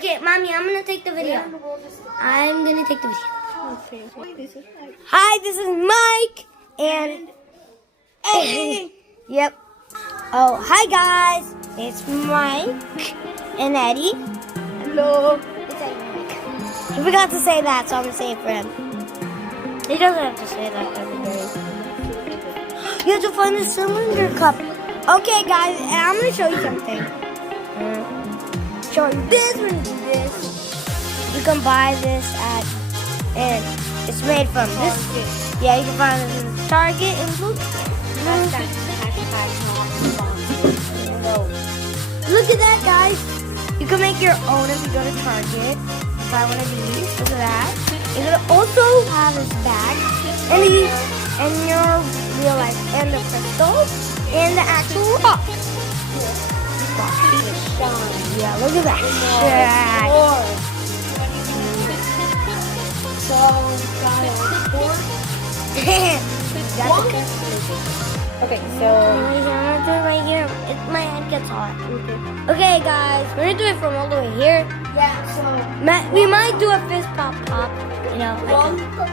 Okay, Mommy, I'm gonna take the video. I'm gonna take the video. Hi, this is Mike and Eddie. Yep. Oh, hi guys. It's Mike and Eddie. Hello. It's Eddie and Mike. He forgot to say that, so I'm gonna say it for him. He doesn't have to say that every day. You have to find the cylinder cup. Okay, guys, and I'm gonna show you something. Show you this one. This. You can buy this at, and it's made from this. Yeah, you can find it in Target and look. Look at that, guys. You can make your own if you go to Target. Buy one of these. Look at that. You're gonna also have this bag and these and your real life and the crystals and the actual rock. Yeah, look at that. So, okay, so I'm gonna do it right here. My hand gets hot. Okay, guys, we're gonna do it from all the way here. yeah, so We might do a fist pop. You know.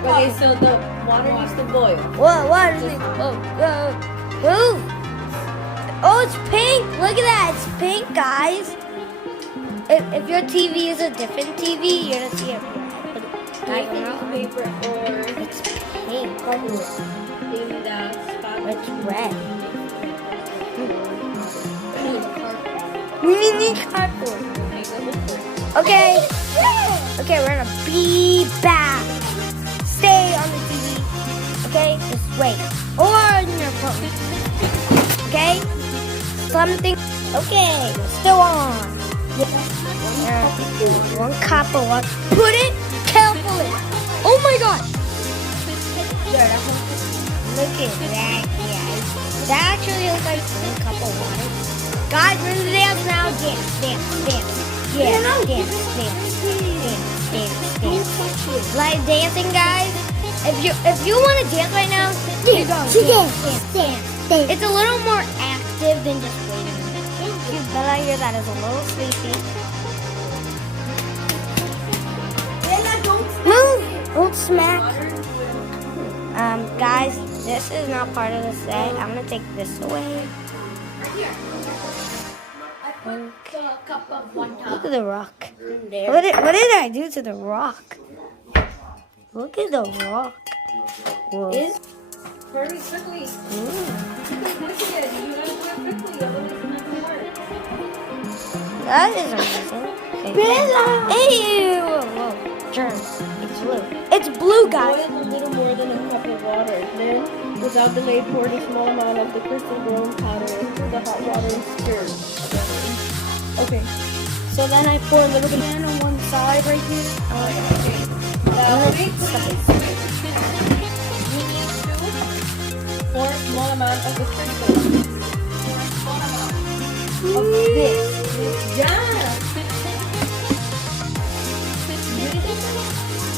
okay, so the water needs to boil. Whoa, what is it? Whoa. Oh, it's pink. Look at that. It's pink, guys. If your TV is a different TV, you're gonna see it red. Like newspaper or It's pink. in the spot. It's red. We need cardboard. Okay. Okay, we're gonna be back. Stay on the TV. Okay, just wait. Or on your phone. Okay? Something. Okay, we're still on. One cup of water. Put it carefully. Oh my god. Look at that, guys. That actually looks like one cup of water. Guys, we're gonna dance now. Dance. Yeah, dance. Like dancing, guys. If you want to dance right now, dance. It's a little more active than just waiting. You Bella here that is a little sleepy. Move! Don't smack. Guys, this is not part of the set. I'm gonna take this away. Look at the rock. What did I do to the rock? Look at the rock. Whoa. Hurry quickly. Look at it. You gotta do it quickly, otherwise it's not gonna work. That is amazing. Okay. Ew! Whoa. Germs. It's blue. It's blue, guys. Boil a little more than a cup of water. Then, without delay, pour the small amount of the crystal grown powder into the hot water and stir. Okay. So then I pour a little bit on one side right here. Okay. Now, you need to pour a small amount of the crystal. Small amount of this. Yeah.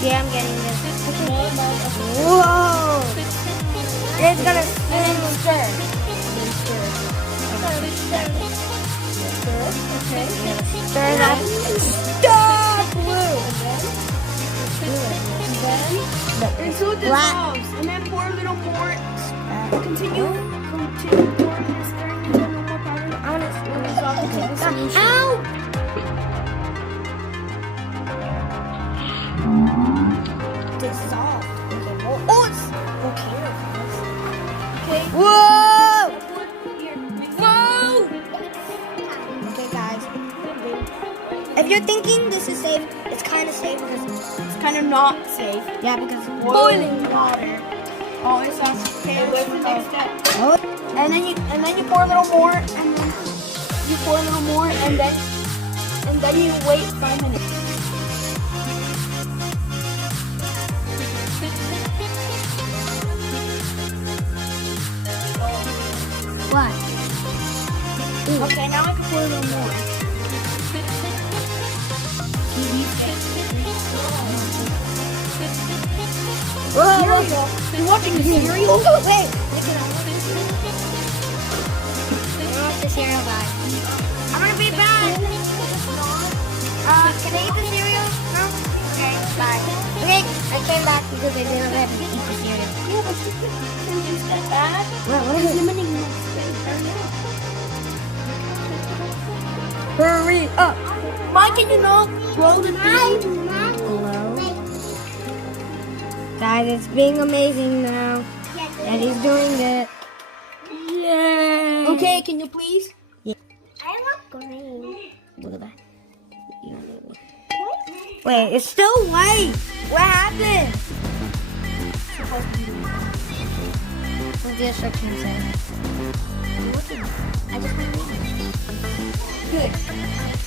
Yeah, I'm getting this. Small amount of Whoa! It's gonna spin. stir. Okay. Stir it up. Stop! Blue. And then until it dissolves, and then pour a little more. Continue pouring and stirring until no more powder. I want to dissolve to take the solution. Ow! Dissolve. Okay. Oh, it's okay. Okay. Whoa! Here. Whoa! Okay, guys. If you're thinking this is safe, it's kind of safe because It's kind of not safe. yeah, because Boiling water. Always has to pay away from the next step. Oh. And then you pour a little more, and then you pour a little more, and then you wait 5 minutes. What? Okay, now I can pour a little more. Whoa! You're watching the cereal? Wait! I don't want the cereal guys. I'm gonna be back! Okay. Can I eat the cereal? No? Okay, bye. Okay, I came back because I didn't have to eat the cereal. Yeah, but you can use that back. What is it? Limiting my space. Hurry up! Why can you not grow the thing? Hello? Guys, it's being amazing now. Daddy's doing it. Yay! Okay, can you please? I love green. Look at that. Wait, it's still white. What happened? What's the instruction say? I just want to read it. Good.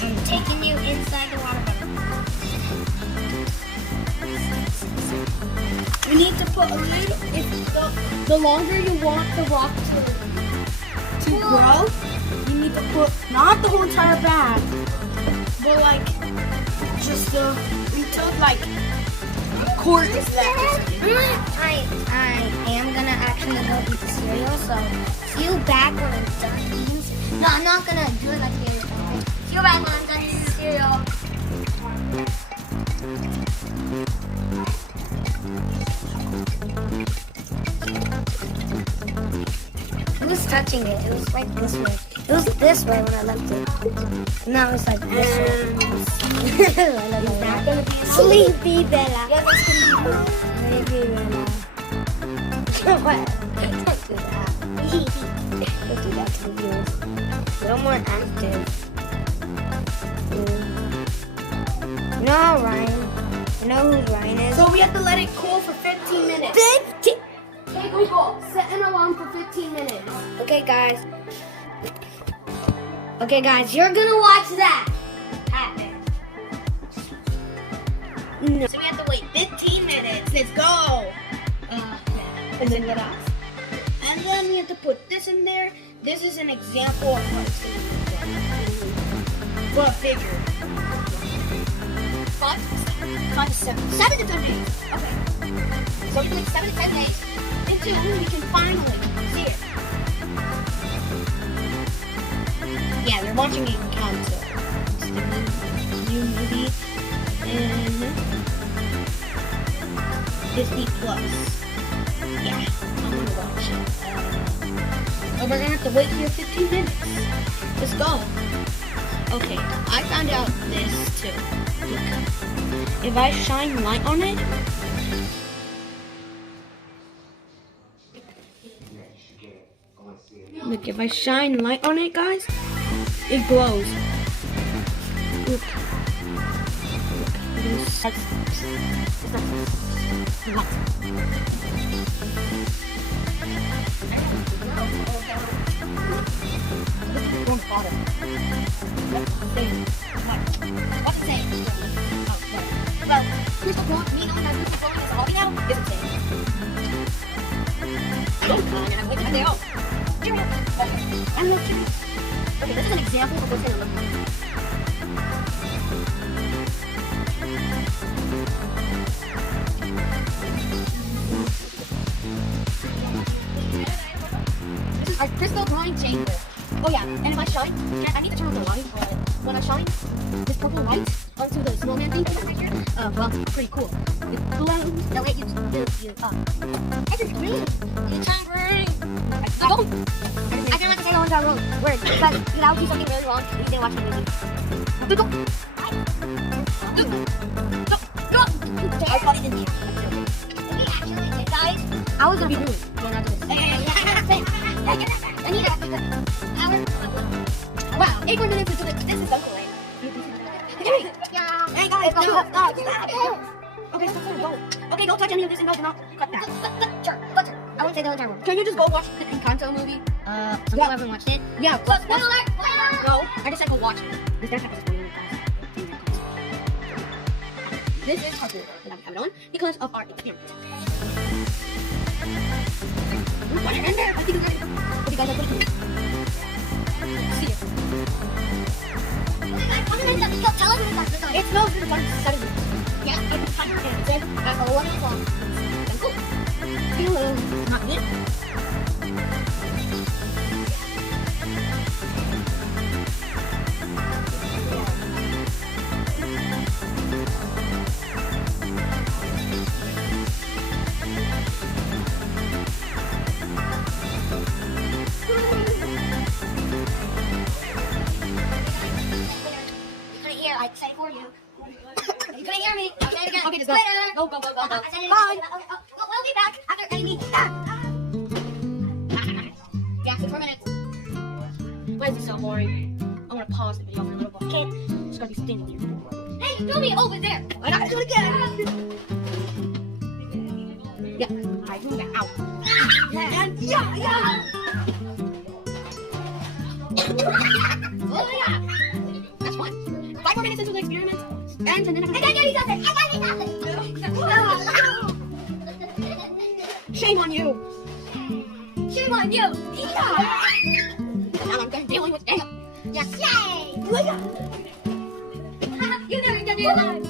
I'm taking you inside the water bottle. You need to put a little. If the longer you want the rock to grow, you need to put not the whole entire bag, but like just until like quart is left. I am gonna actually go eat the cereal, so see you back when I'm done eating. No, I'm not gonna do it like the other time. See you back when I'm done eating the cereal. It was touching it. It was like this way. It was this way when I left it. Now it's like this way. Is that gonna be sleepy Bella? Yeah, that's gonna be sleepy Bella. What? Don't do that. Don't do that to the viewers. No more active. You know how Ryan? You know who Ryan is? So we have to let it cool for 15 minutes. 15. Hey Google, set an alarm for 15 minutes. Okay, guys. Okay, guys, you're gonna watch that happen. No. So we have to wait 15 minutes. Let's go. And then what else? And then we have to put this in there. This is an example of what it's going to be. Well, bigger. 5 to 7. 7 to 10 days. Okay. So we wait 7 to 10 days. Until we can finally see it. Yeah, they're watching it count. So it's the new movie in Disney Plus. Yeah, I'm gonna watch it. So we're gonna have to wait here 15 minutes. Let's go. Okay, I found out this too. Look, if I shine light on it, look, if I shine light on it, guys, it glows. Look. What's it saying? Well, crystal ball, me knowing that crystal ball is all we know is insane. I'm looking at it. I'm not curious. Okay, this is an example of what's going to look like. This is our crystal drawing chamber. Oh yeah, and if I shine, I need to turn on the light, but when I shine this purple light onto the snowman thing in the picture, well, pretty cool. It glows, that way you up. I can green. You turn green. I don't. I didn't like to say the one time wrong word, but that would be something really wrong if you didn't watch the movie. Go. Go. I probably didn't. We actually did, guys. I was gonna be rude. No, not this. I need that. Wow, 8 more minutes into this. This is so cool. Hey guys, stop. Okay, stop. Okay, don't touch any of this and no, do not cut that. Sure, I won't say the whole time. Can you just go watch the Encanto movie? Some people haven't watched it. Yeah, plus, no, I just said go watch it. This does have to This is how cool that we have it on because of our experiment. Put it in there. I think it's ready. Okay, guys, let's put it in. See it. Tell us when it's done. It smells really fun. 7 minutes. Yeah, it's time and it's in at 11 o'clock. And cool. Hello. Not good. I said it for you. You couldn't hear me. I'll say it again. Okay, just go. Later. Go, go, go, go, go. I said it Bye. We'll be back after editing me. Yeah, 4 minutes. Why is this so boring? I want to pause the video for a little bit. Okay. Just gotta be standing here. Hey, you threw me over there. I gotta do it again. Yeah, I do that. Ow. And yeah. Oh yeah. That's fine. 5 more minutes into the experiment. And then I gotta do something. shame on you. Shame on you. Yeah. And now I'm done dealing with it. Yay. You never done your life.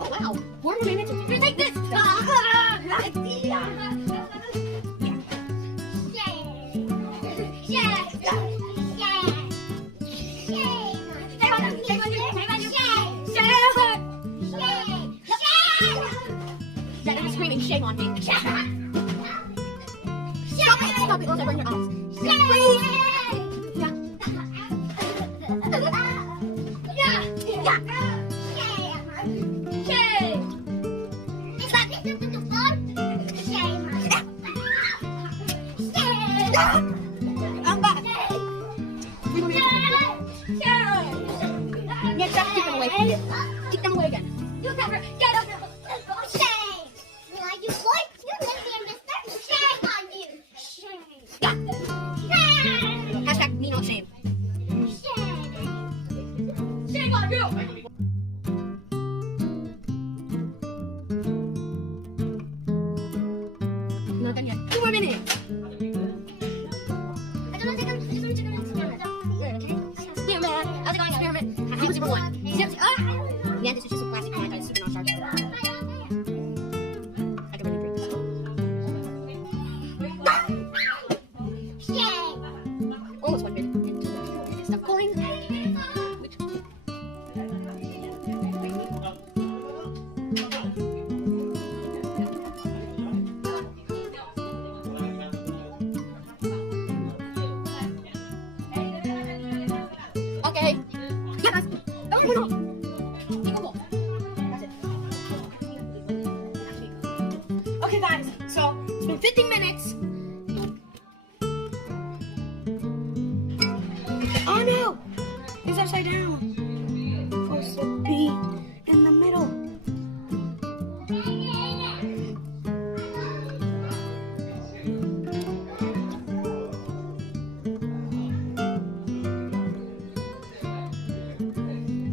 Oh wow. 4 more minutes. Here, take this. I'm screaming shame on me. Stop it. Stop it. Don't ever your eyes. I'm back. 3 more minutes. Yeah, stop. Keep them away from you. Keep them away again. You never get up. Shame. You like you boy? You live here, mister. Shame on you. Shame. Hashtag me not shame. Shame. Shame on you. Not done yet. 2 more minutes. Experiment. How's it going? Experiment. How was number 1? Yeah, this is just a plastic can. It's super non-sharp. I can really break this. Shame. Almost 1 minute into the stop going. Okay. Yeah, guys. Oh, no. That's it. Okay, guys. So, it's been 15 minutes. Oh, no. It's upside down. Supposed to be in the middle.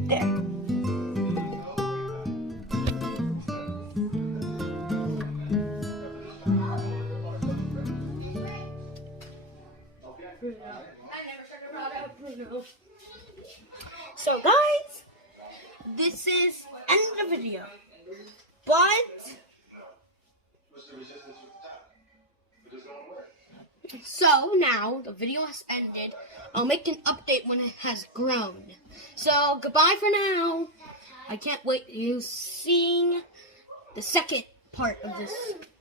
There. So guys, this is end of the video. But so now the video has ended. I'll make an update when it has grown. So goodbye for now. I can't wait to see the second part of this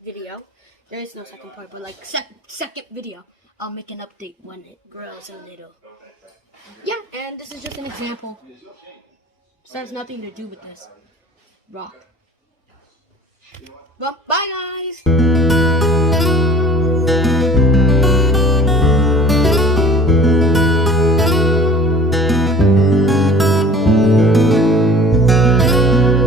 video. There is no second part, but like second video. I'll make an update when it grows a little. Yeah, and this is just an example. This has nothing to do with this rock. Well, bye guys!